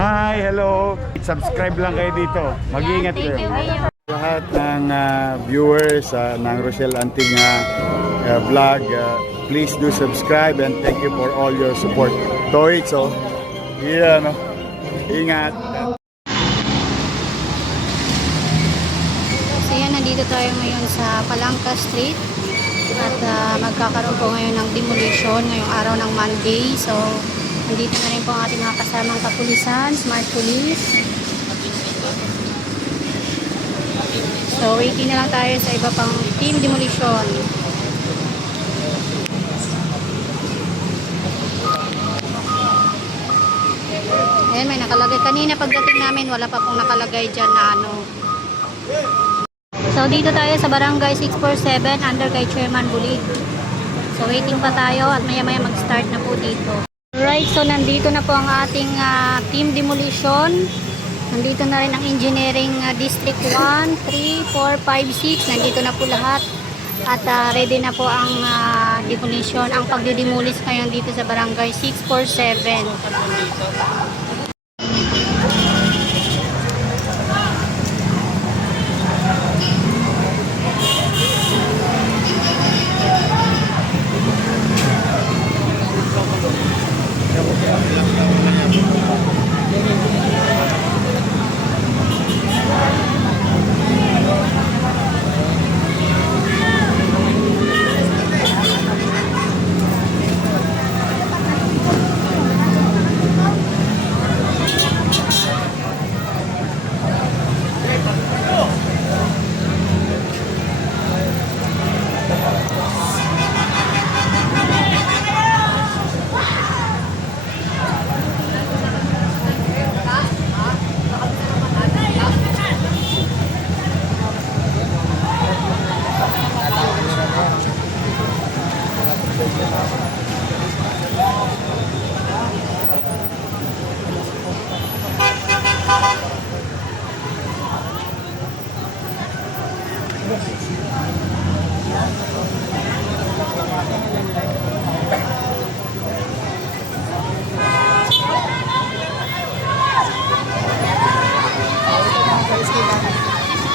Hi, hello. Subscribe lang kayo dito. Mag-iingat kayo. Lahat ng viewers ng Rochelle Anting vlog, please do subscribe and thank you for all your support. Toits, oh. Yeah, no. Ingat. So yan, nandito tayo ngayon sa Palangka Street at magkakaroon po ngayon ng demolition ngayong araw ng Monday. So nandito na rin po ang ating mga kasamang kapulisan, Smart Police. So waiting na lang tayo sa iba pang team demolition. Ayan, may nakalagay. Kanina pagdating namin, wala pa pong nakalagay dyan na ano. So dito tayo sa Barangay 647 under kay Chairman Bulig. So waiting pa tayo at maya maya mag-start na po dito. Alright, so nandito na po ang ating team demolition. Nandito na rin ang engineering district 1, 3, 4, 5, 6. Nandito na po lahat. At ready na po ang demolition, ang pagdidemolish ngayon dito sa Barangay 647.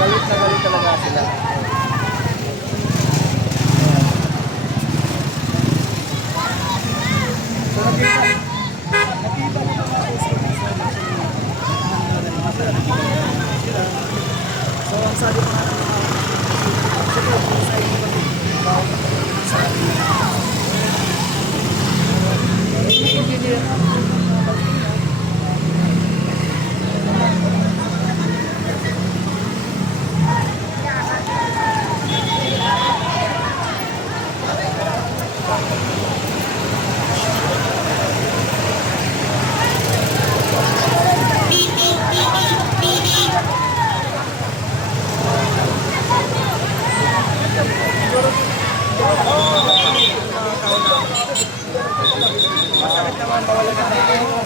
Galit na galit talaga sila. So nakita mo na ako sila. So ang sabi ko nga masakit naman bawala na tayo.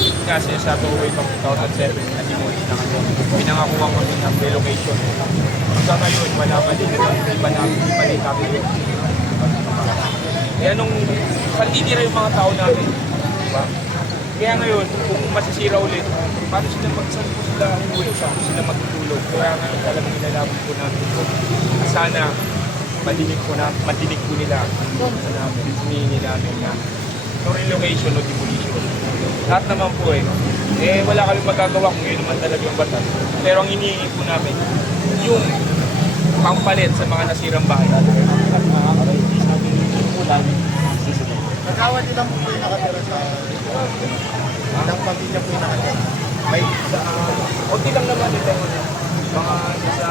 Kasi sa way pa 2007 na demolish na kami. Pinangakuha kami ng relocation. Hanggang ngayon, wala pa din. Hindi pa din kami yun. Kaya nung pagtitira yung mga tao namin, diba? Kaya ngayon, kung masisira ulit, paano sila saan po sila ulit, saan po sila matutulog. Kaya ngayon talagang ilalaban po namin ito. Sana madinig po nila na hinihingi namin na no relocation o demolition. Lahat naman po wala kami magagawa kung yun naman talaga yung batas. Pero ang hinihingi po namin, yung pampalit sa mga nasirang bahay. Nagkawad din lang po yung nakatira sa ilang pamilya po yung nakatira. May konti lang naman ito. Mga nasa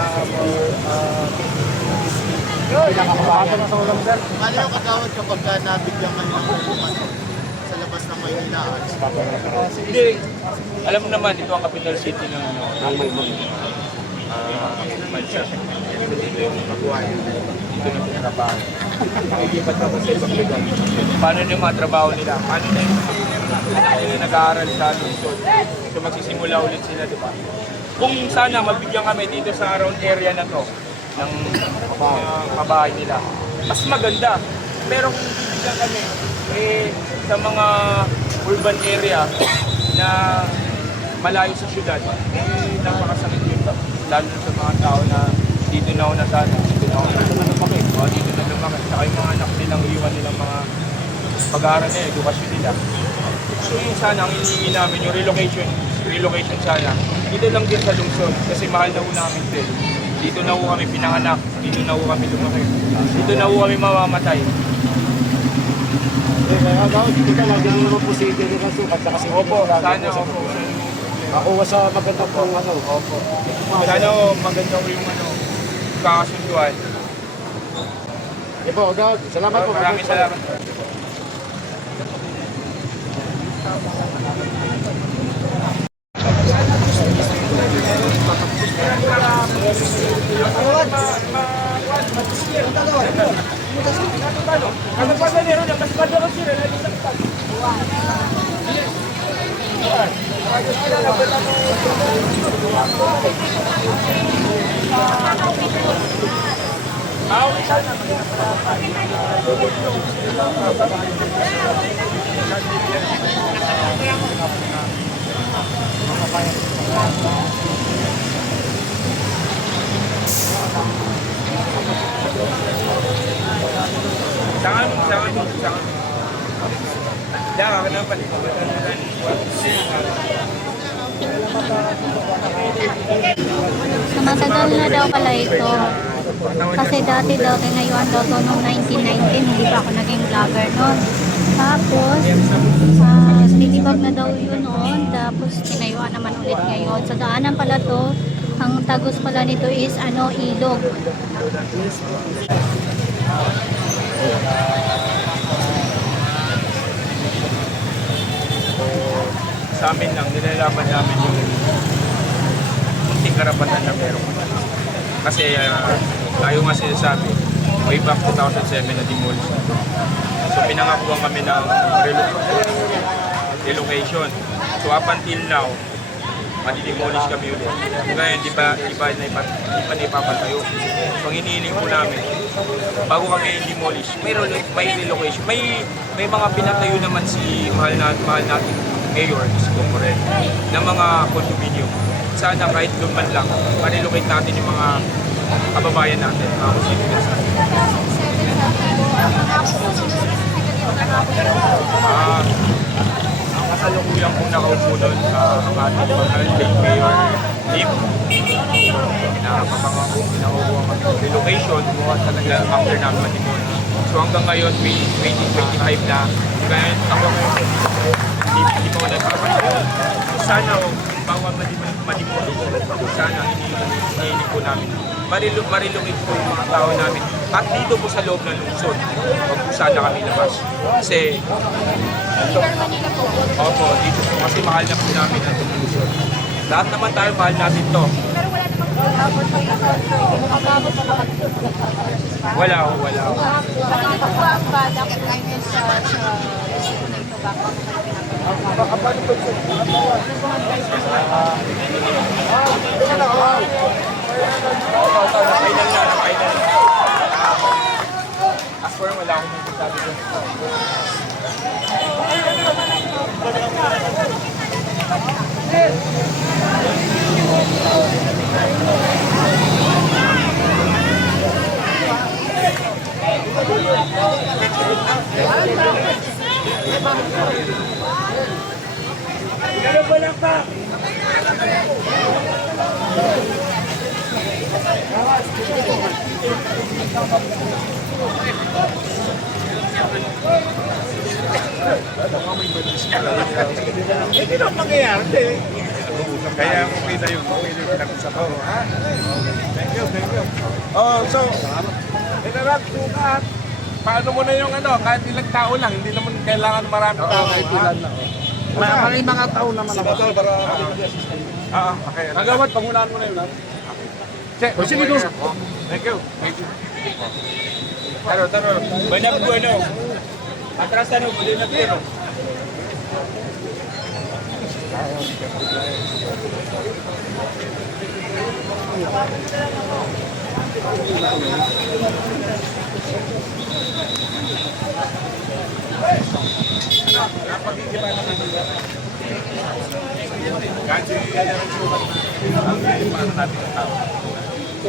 Pinakakabata na sa ulam, sir. Ano yung kagawad kapag nabigyan kayo ng hukuman sa labas ng Maynila? Hindi. Alam mo naman, ito ang capital city ng bansa. Dito yung kabuhayan. Dito na pinarabahan. Nakikipad na sa ibang lugar. Paano yung mga trabaho nila? Paano na yung nag-aaral sa Luzon? So magsisimula ulit sila, di ba? Kung sana mabigyan kami dito sa around area na to ng kabahay nila, mas maganda. Pero kung bibigyan kami sa mga urban area na malayo sa syudad, napakasakit yun ba? Lalo na sa mga tao na dito na ako nasana, dito na ako lumaki. Dito na lumaki. Saka yung mga anak nilang iwan nilang mga pag-aaral na edukasyon nila. So yung sana, ang hinihingi namin, yung relocation sana, dito lang din sa lungsod. Kasi mahal na ho namin din. Dito na ho kami pinanganak, dito na ho kami lumaki. Dito na ho kami mamamatay. Kaya gawad, hindi ka lang naman po si Idil Kasukat sa kasi Opo, sana opo. makuha sa magandang pang ano. Opo. Sana ho, maganda ho yung kakasunduan. Ipo, gawad, salamat po. Maraming salamat. Sangan. Jangan kenapa nih? So matagal na daw pala ito. Kasi dati daw, tinayuan daw to noong 1919, hindi pa ako naging vlogger noon. Tapos, tinibag na daw yun noon, tapos tinayuan naman ulit ngayon. Sa daanan pala to, ang tagos pala nito is ilog. Sa amin lang, nilalaban namin yung munting karapatan na meron. Kasi tayo nga sinasabi, way back 2007 na demolish na ito. So pinangakuan kami ng relocation. So up until now, madi-demolish kami ulit. Ngayon, di pa naipapatayo. So ang hinihiling po namin, bago kami demolish, may relocation. May mga pinatayo naman si mahal natin mayor, si Comoren, ng mga condominium. Sana kahit luman lang, ma-relocate natin yung mga kababayan natin, mga constituents natin. Ang kasalukuyang kong nakaupo doon, ang ating mahal kay Mayor Lim, pinakukuha kami ng relocation, kumuha talaga after namin ma-demolish. So hanggang ngayon, 2025 na, hanggang ngayon, hindi pa wala nakapagpapalit. Sana bawal ma-demolish. Sana hinihiling po namin. Marilungit po yung mga tao namin. At dito po sa loob ng lungsod, huwag po sana kami labas. Kasi, opo, dito po kasi mahal na po namin ang lungsod. Lahat naman tayo mahal natin to. Wala. Bakit po ang balak sa ito ba? As for wala akong magsasabi doon. Hindi naman mangyayari. Kaya okay na yun. Okay na yung pinag-usapan mo, ha? Thank you, thank you. Oh, so, General, sukat. Paano mo na yung ano, kahit ilang tao lang, hindi naman kailangan maraming tao. Kahit ilan lang. May mga tao naman ako. Para okay. Nagawad, pangunahan mo na yun, ha? Sige, go. Thank you. Taro. Bueno. Atras na no, buti na pero.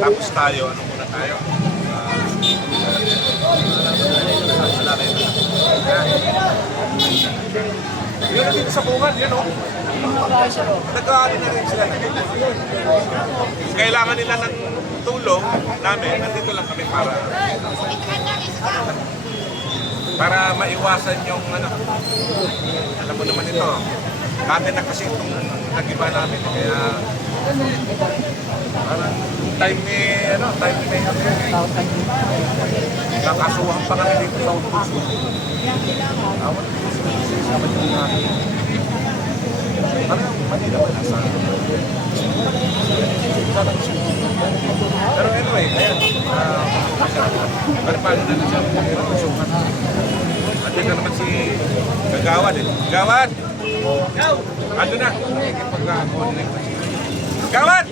Tapos tayo, ano muna tayo? Yun na dito sa bungan, yun o. Nag-aali na rin sila. Kailangan nila ng tulong namin, nandito lang kami para maiwasan yung ano. Alam mo naman ito, dati na kasi itong nag-iba namin, kaya parang time ni Mayor. Nakasuhan pa kami dito sa Puso. Awat sama yung parang Manila ba nasa. Pero anyway, ayan. Paano na siya sukat. At dito naman si Gagawad eh. Gagawad! Ano na? Gagawad!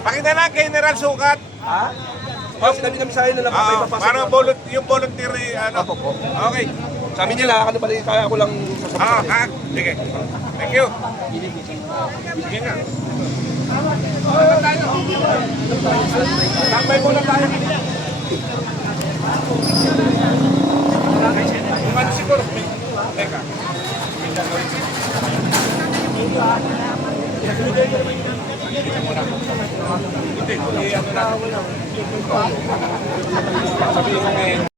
Pakita na General Sukat. Ha? Oh, sinabi kami sa inyo na papapasok. Parang yung voluntary, ano? Okay. Sabi niya lang, ano ba rin, kaya ako lang sasabihin. Sige. Thank you. Sige nga. Tambay muna tayo. Yung ano siguro, teka. Hindi, ano natin. Sabihin mo ngayon.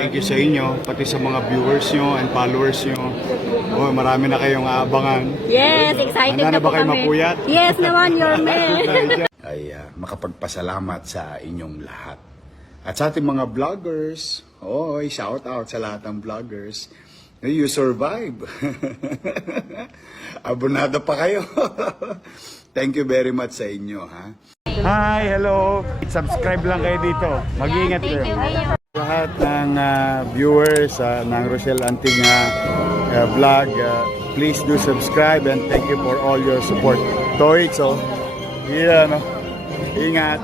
thank you sa inyo, pati sa mga viewers nyo and followers nyo. Oh, marami na kayong aabangan. Yes, excited Handa na na ba po kayo kami. mapuyat? Yes naman, your man. Ay makapagpasalamat sa inyong lahat. At sa ating mga vloggers, shout out sa lahat ng vloggers. You survive. Abonado pa kayo. Thank you very much sa inyo, ha? Hi, hello. Subscribe lang kayo dito. Mag-iingat kayo. Lahat ng viewers ng Rochelle Antigna vlog, please do subscribe and thank you for all your support. Toy, so, ingat.